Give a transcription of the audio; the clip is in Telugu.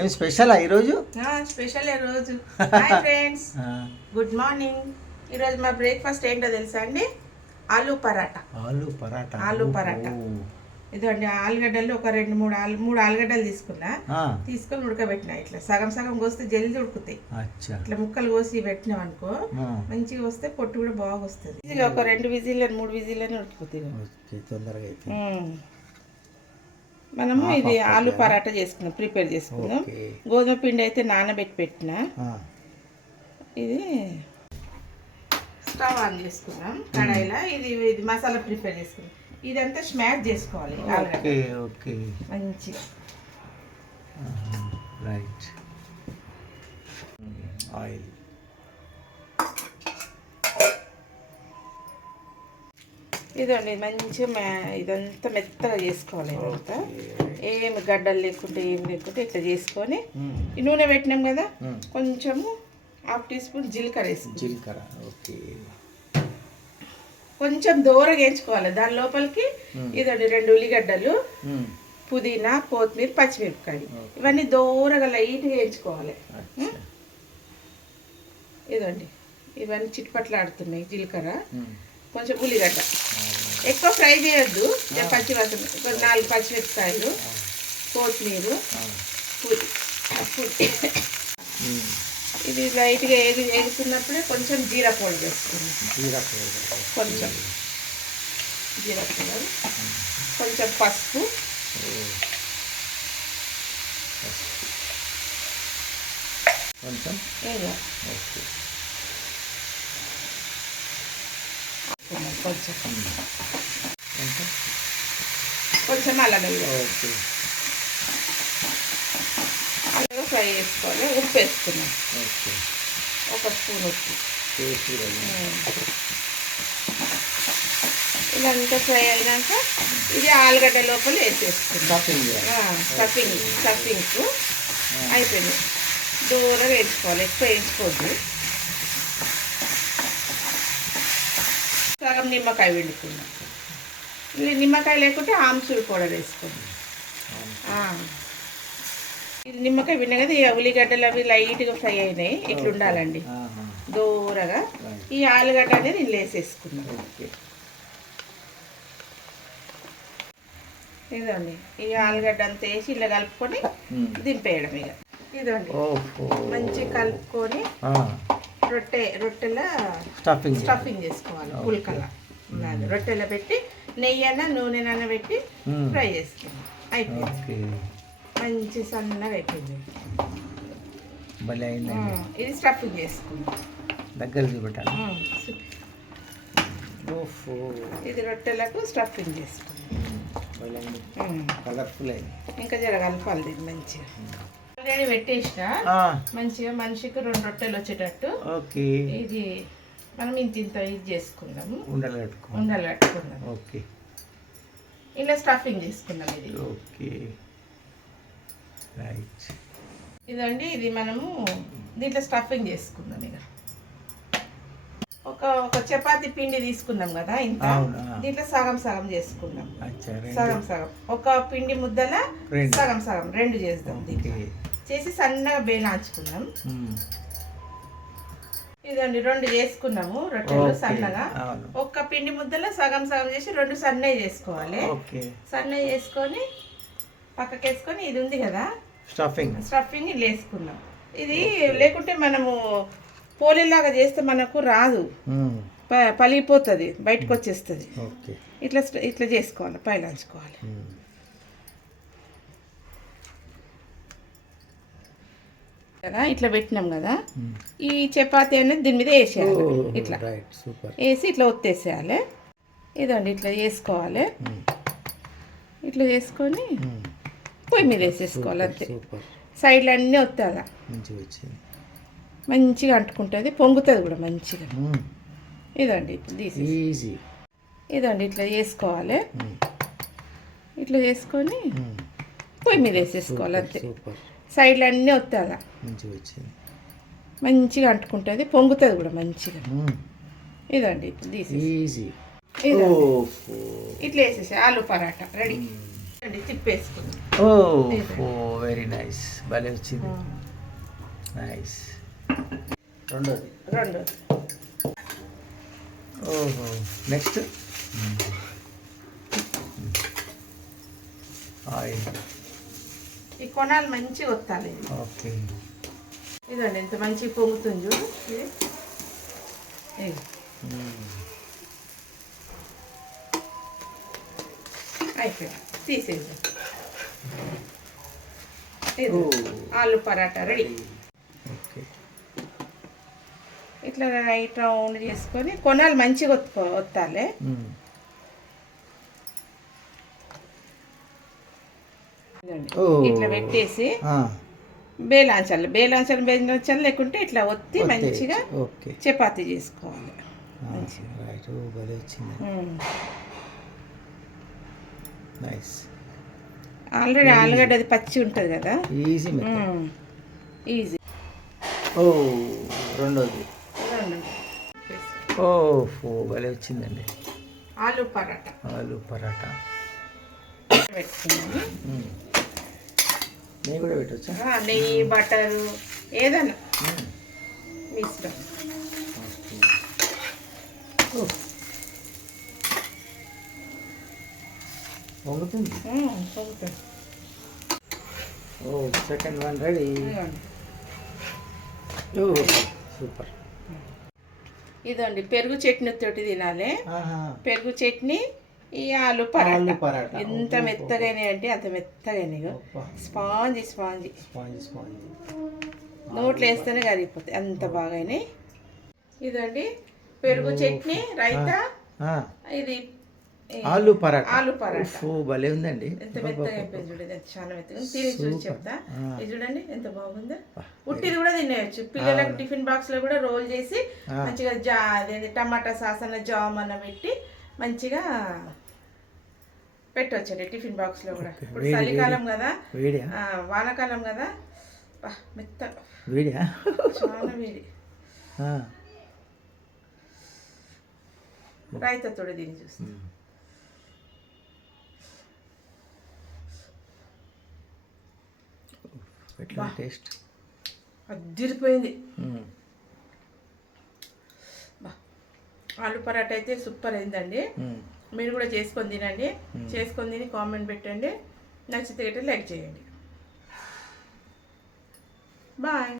ఏం స్పెషలా ఈరోజు? స్పెషల్ రోజు. Hi friends. Good morning. ఈరోజు మా బ్రేక్ఫాస్ట్ ఏంటో తెలుసా అండి? ఆలూ పరాటా. ఆలు పరాటా. ఆలు పరాటా. ఇదండి ఆలుగడ్డలు ఒక రెండు మూడు ఆలు మూడు ఆలుగడ్డలు తీసుకున్నా. తీసుకొని ఉడకబెట్టిన ఇట్లా. సగం సగం కోస్తే జల్దీ ఉడుకుతాయి. ఇట్లా ముక్కలు కోసి పెట్టినాం అనుకో మంచిగా వస్తే పొట్టు కూడా బాగా వస్తుంది. ఒక రెండు విజిల్లని మూడు విజిల్లని ఉడికిపోతాయి ఓకే తొందరగా. మనము ఇది ఆలు పరాటా చేసుకుందాం ప్రిపేర్ చేసుకుందాం. గోధుమ పిండి అయితే నానబెట్టి పెట్టిన. ఇది స్టవ్ ఆన్ చేసుకుందాం కడాయిలో. ఇది ఇది మసాలా ప్రిపేర్ చేసుకుందాం. ఇదంతా స్మాష్ చేసుకోవాలి ఓకే మంచి. రైట్. ఆయిల్. ఇదండి మంచిగా మే- ఇదంతా మెత్తగా చేసుకోవాలి ఇదంతా ఏం గడ్డలు లేకుంటే ఏం లేకుంటే ఇట్లా చేసుకొని ఈ నూనె పెట్టినాం కదా కొంచెము హాఫ్ టీ స్పూన్ జీలకర్ర వేసుకుంటాం జీలకర్ర ఓకే. కొంచెం దూరగా వేయించుకోవాలి. దాని లోపలికి ఇదండి రెండు ఉల్లిగడ్డలు. పుదీనా కొత్తిమీర పచ్చిమిరపకాయ ఇవన్నీ దూరగా లైట్గా వేయించుకోవాలి. ఇదండి ఇవన్నీ చిట్పట్లాడుతున్నాయి జీలకర్ర. కొంచెం ఉల్లిగడ్డ. ఎక్కువ ఫ్రై చేయొద్దు. ఇక పచ్చి వాసన ఒక నాలుగు పచ్చిమిరపకాయలు కొత్తిమీర. ఇది లైట్గా ఏది వేగుతున్నప్పుడే కొంచెం జీరా వేసుకుందాం జీరా కొంచెం. జీరా కొంచెం పసుపు. కొంచెం? ఓకే కొంచెం కొంచెం అల్లం ఓకే. ఫ్రై చేసుకోవాలి ఉప్పు వేసుకున్నాం. ఓకే. ఒక స్పూన్ ఉప్పు. ఇదంతా ఫ్రై అయినాక ఇది ఆలుగడ్డ లోపల వేసేసుకుందాం. స్టఫింగ్ స్టఫింగ్కు అయిపోయింది. దూరంగా వేసుకోవాలి ఎక్కువ వేసుకోవద్దు. సగం నిమ్మకాయ పిండుకుందాం ఇది నిమ్మకాయ లేకుంటే ఆమ్చూరు పౌడర్ వేసుకోండి. ఇది నిమ్మకాయ పిండి కదా ఈ ఉల్లిగడ్డలు అవి లైట్గా ఫ్రై అయినాయి ఇట్లా ఉండాలండి. దూరగా. ఈ ఆలుగడ్డ అనేది ఇందులో వేసేసుకుందాం ఓకే. ఇదండి ఈ ఆలుగడ్డ అంతా వేసి ఇలా కలుపుకొని మ్మ్. దింపేయడం ఇక. ఇదండి మంచిగా కలుపుకొని రొట్టె రొట్టెల స్టఫింగ్. స్టఫింగ్ చేసుకోవాలి పుల్కల. రొట్టెలో పెట్టి నెయ్యి అన్న నూనెనన్న పెట్టి మ్మ్. ఫ్రై చేసుకుందాం. అయిపోయింది. మంచి సన్నగా అయిపోయింది. ఇది స్టఫింగ్ చేసుకుందాం. దగ్గర చూపెట్టాలి. ఓహో. ఇది రొట్టెలకు స్టఫింగ్ చేసుకుందాం. కలర్ఫుల్ అయింది. ఇంకా జర కలపాలి దీన్ని మంచిగా. ఆల్రెడీ పెట్టేసిన మంచిగా మనిషికి రెండు రొట్టెలు వచ్చేటట్టు. ఓకే. ఇది మనం ఇంత ఇంత ఇది చేసుకుందాము ఉండలు పెట్టుకో ఉండాలి కట్టుకుందాం. ఓకే. ఇలా స్టఫింగ్ చేసుకుందాం ఇది. ఓకే. రైట్. ఇదండి ఇది మనము దీంట్లో స్టఫింగ్ చేసుకుందాం ఇక. ఒక ఒక చపాతి పిండి తీసుకున్నాం కదా ఇంత. దీంట్లో సగం సగం చేసుకుందాం. సగం సగం. ఒక పిండి ముద్దల. సగం సగం రెండు చేద్దాం దీంట్లో. చేసి సన్నగా బేలాంచుకుందాం. ఇదండి రెండు చేసుకున్నాము. రొట్టెలు. సన్నగా. ఒక్క పిండి ముద్దలో సగం సగం చేసి రెండు సన్నవి చేసుకోవాలి. సన్నవి చేసుకొని పక్కకి వేసుకొని ఇది ఉంది కదా? స్టఫింగ్. స్టఫింగ్ ఇట్లా వేసుకున్నాం ఇది లేకుంటే మనము పోలేలాగా చేస్తే మనకు రాదు. పలిగిపోతుంది బయటకు వచ్చేస్తుంది. ఇట్లా ఇట్లా చేసుకోవాలి. పైలాంచుకోవాలి కదా ఇట్లా పెట్టినాం కదా. ఈ చపాతీ అనేది దీని మీద వేసేయాలి. ఇట్లా. వేసి ఇట్లా ఒత్తేసేయాలి. ఇదండి ఇట్లా చేసుకోవాలి మ్మ్. ఇట్లా చేసుకొని. పొయ్యి మీద వేసేసుకోవాలి అంతే. సైడ్లు అన్నీ వస్తుందా మంచిగా అంటుకుంటుంది పొంగుతుంది కూడా మంచిగా. ఇదండి తీసి ఇదండి ఇట్లా చేసుకోవాలి. ఇట్లా చేసుకొని. పొయ్యి మీద వేసేసుకోవాలి అంతే. సైడ్లు అన్నీ వస్తుందా మంచిగా వచ్చింది. మంచిగా అంటుకుంటుంది పొంగుతుంది కూడా మంచిగా. ఇదండి ఈజీ. ఇదండి. ఓహో. ఇట్లా వేసేసి ఆలు పరాటా రెడీ. అండి తిప్పేసుకుందాం. ఓ ఓ వెరీ నైస్ భలే వచ్చింది. నైస్ రెండోది. రెండు ఓహో నెక్స్ట్ ఆయిల్. ఈ కొనాలు మంచిగా వత్తాలి ఇది ఓకే. ఇదండి ఎంత మంచిగా పొంగుతుంది ఇది. అయిపోయింది. ఓ. ఆలు పరాటా రెడీ. ఇట్లా రైట్ రౌండ్ చేసుకొని కొనాలు మంచిగా ఒత్తుకో ఒత్తాలి ఇదండి. ఓ. ఇట్లా పెట్టేసి బేలాంచాలి బేలాంచాలి బేలాంచాలి లేకుంటే ఇట్లా ఒత్తి మంచిగా చపాతీ చేసుకోవాలి. ఆల్రెడీ ఆలుగడ్డ అది పచ్చి ఉంటుంది కదా? ఈజీ. ఈజీ ఓ రెండోది. ఓ ఫో భలే వచ్చిందండి. ఆలు పరాటా. ఆలు పరాటా. పెట్టుకున్నాను. నెయ్యి కూడా పెట్టవచ్చా ఆ, నెయ్యి బటరు ఏదైనా మ్మ్. మీ ఇష్టం. పొంగుతుంది? పొంగుతుంది. ఓ సెకండ్ వన్ రెడీ సూపర్ ఇదండి పెరుగు చట్నీ తోటి తినాలి. పెరుగు చట్నీ ఈ ఆలు ఆలు పరాటా. ఎంత మెత్తగానే అంటే అంత మెత్తగానే. Spongy spongy. Sponge sponge. నోట్లో వేస్తేనే కరిగిపోతాయి. అంత బాగానే ఇదండి పెరుగు చట్నీ రైతా. ఇది ఆలు పరాటా. ఆలు పరాటా. భలే ఉందండి. ఎంత మెత్తగా అయిపోయింది చూడండి ఎంత చాలా మెత్తగా. తిని చూసి చెప్తా. ఇది చూడండి ఎంత బాగుందో. ఉట్టిది కూడా తినేయచ్చు. పిల్లలకు టిఫిన్ బాక్స్లో కూడా రోల్ చేసి. మంచిగా జా అదేంటి టమాటా సాస్ అన్న జామ్ అన్న పెట్టి మంచిగా పెట్టవచ్చండి టిఫిన్ బాక్స్లో కూడా. ఇప్పుడు చలికాలం కదా వానాకాలం కదా మెత్త. వేడియా? చాలా వేడి. ఆ. రైతా తోడు తిని చూస్తా. ఎట్లా టేస్ట్. బా. ఆలు పరాటా అయితే సూపర్ అయిందండి. మీరు కూడా చేసుకొని తినండి. చేసుకొని తిని కామెంట్ పెట్టండి. నచ్చితే లైక్ చేయండి. బాయ్.